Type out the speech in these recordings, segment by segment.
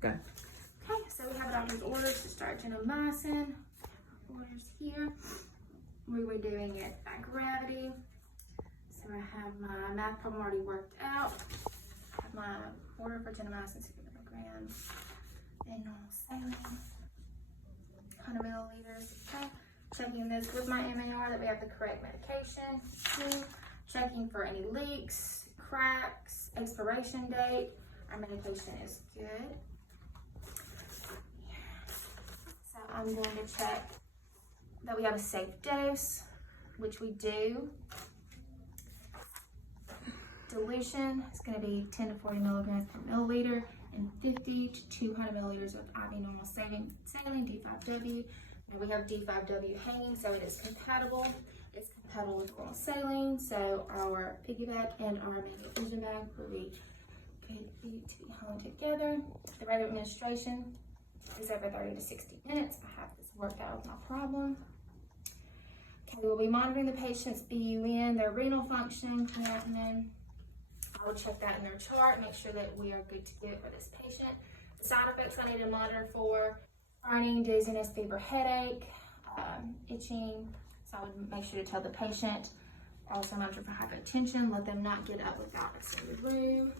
Go. Okay, so we have doctor's orders to start gentamicin. Orders here. We were doing it by gravity. So I have my math problem already worked out. I have my order for gentamicin 60 milligrams and normal saline, 100 milliliters. Okay, checking this with my MAR that we have the correct medication. 2, checking for any leaks, cracks, expiration date. Our medication is good. So I'm going to check that we have a safe dose, which we do. Dilution is going to be 10 to 40 milligrams per milliliter and 50 to 200 milliliters of IV normal saline D5W. Now we have D5W hanging, so it is compatible. It's compatible with normal saline, so our piggyback and our manual vision bag will be good to be hung together. The rate of administration is every 30 to 60 minutes. I have this worked out with no problem. Okay, we'll be monitoring the patient's BUN, their renal function, creatinine. I will check that in their chart, make sure that we are good to go for this patient. The side effects I need to monitor for: burning, dizziness, fever, headache, itching. So I would make sure to tell the patient. Also monitor for hypotension, let them not get up without us in the room.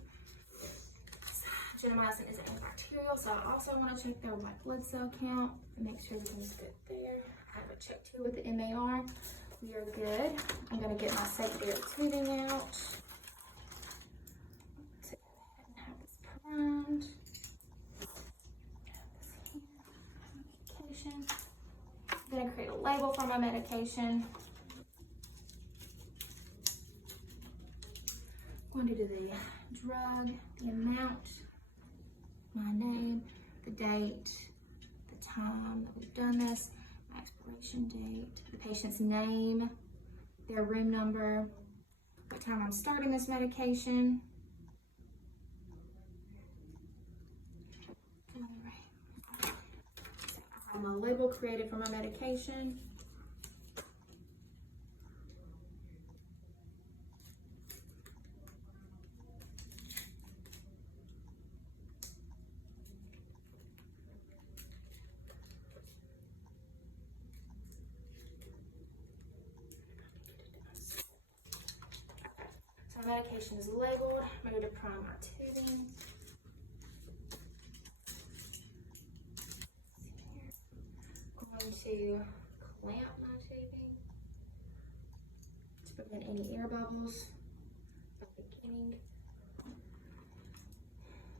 Gentamicin is antibacterial, so I also want to check their white blood cell count and make sure everything's good there. I have a check too with the MAR. We are good. I'm going to get my secondary tubing out. Let's go ahead and have this primed. Medication. I'm going to create a label for my medication. I'm going to do the drug, the amount, my name, the date, the time that we've done this, my expiration date, the patient's name, their room number, what time I'm starting this medication. So I have my label created for my medication. So my medication is labeled. I'm ready to prime my tubing. I'm going to clamp my tubing to prevent any air bubbles at the beginning.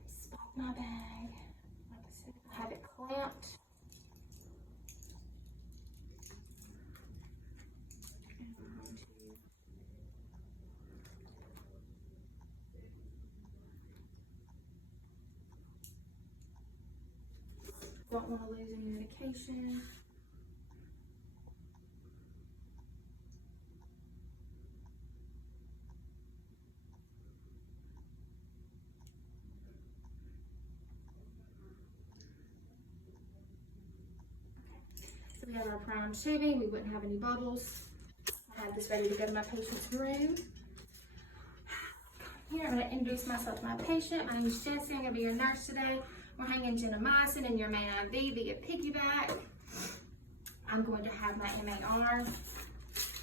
Spot my bag. Like I said, I have it clamped. Don't want to lose any medication. So we have our prime tubing. We wouldn't have any bubbles. I have this ready to go to my patient's room. Here, I'm going to introduce myself to my patient. My name is Jessie. I'm going to be your nurse today. We're hanging gentamicin in your main IV via piggyback. I'm going to have my MAR. I'm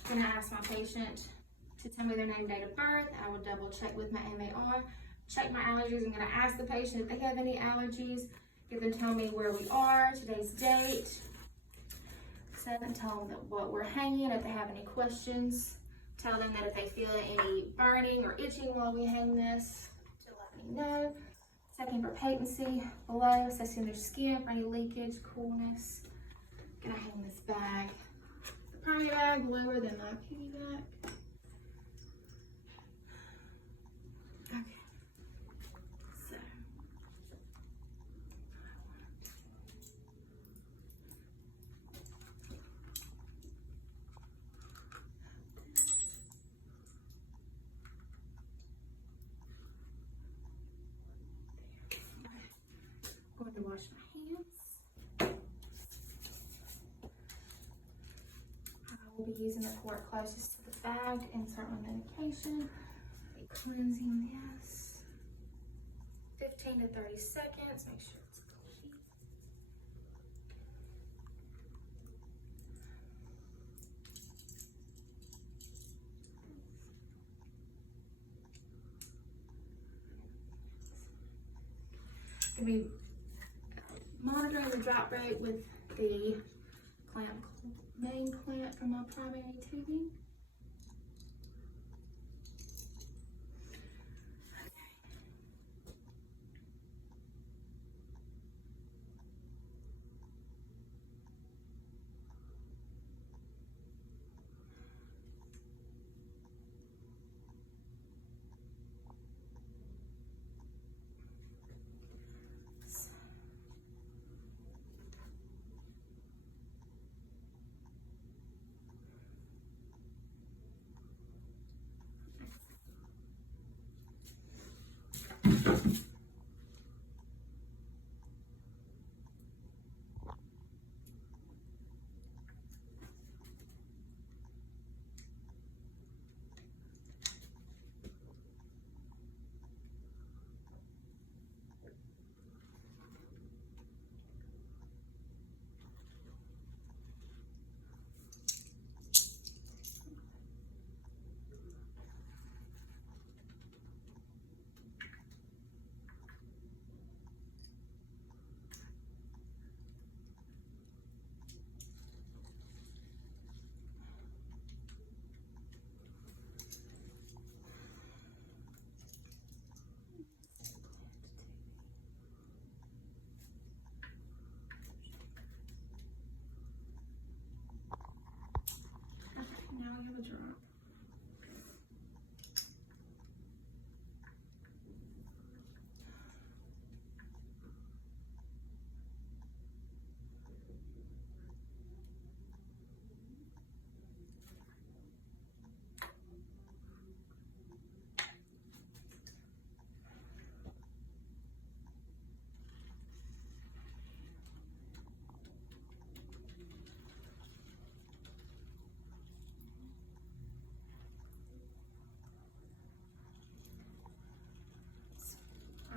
going to ask my patient to tell me their name, date of birth. I will double check with my MAR, check my allergies. I'm going to ask the patient if they have any allergies, give them, tell me where we are, today's date. 7, tell them that what we're hanging. If they have any questions, tell them that if they feel any burning or itching while we hang this, to let me know. Checking for patency below, assessing their skin for any leakage, coolness. Gonna hang this bag, the primary bag, lower than my piggyback. Okay. So. Going to wash my hands. I will be using the fork closest to the bag to insert my medication. Be cleansing this. 15 to 30 seconds. Make sure it's gonna be monitoring the drop rate with the main clamp from my primary tubing. Now we have a drop.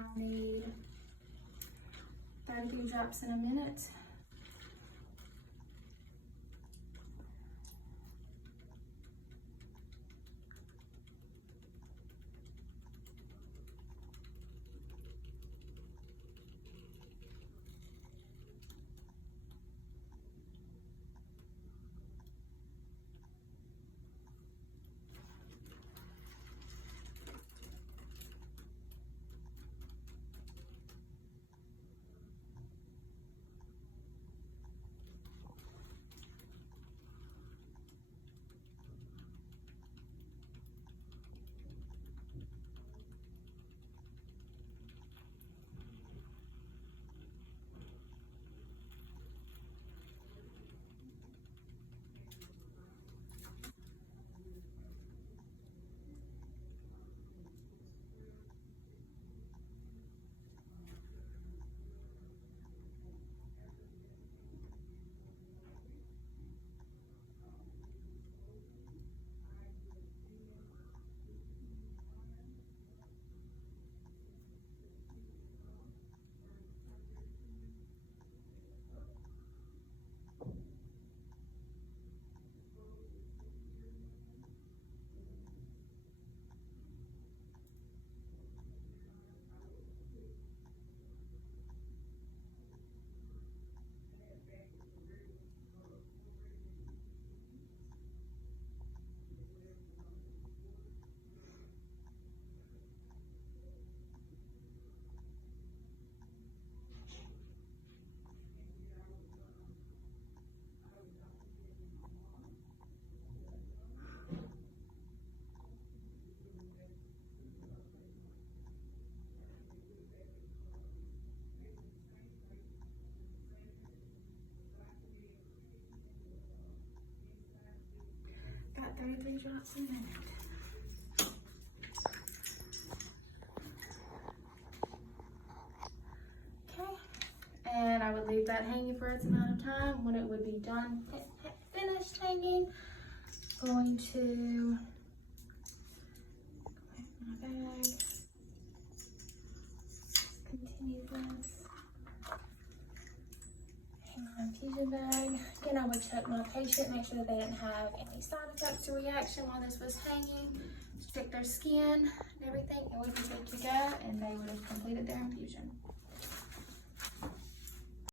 I'll need 33 drops in a minute. Got 33 drops in a minute. Okay, and I would leave that hanging for its amount of time. When it would be done, finished hanging, going to my bag, continue this. My infusion bag. Again, I would check my patient, make sure that they didn't have any side effects or reaction while this was hanging. Check their skin and everything, and we can take to go, and they would have completed their infusion.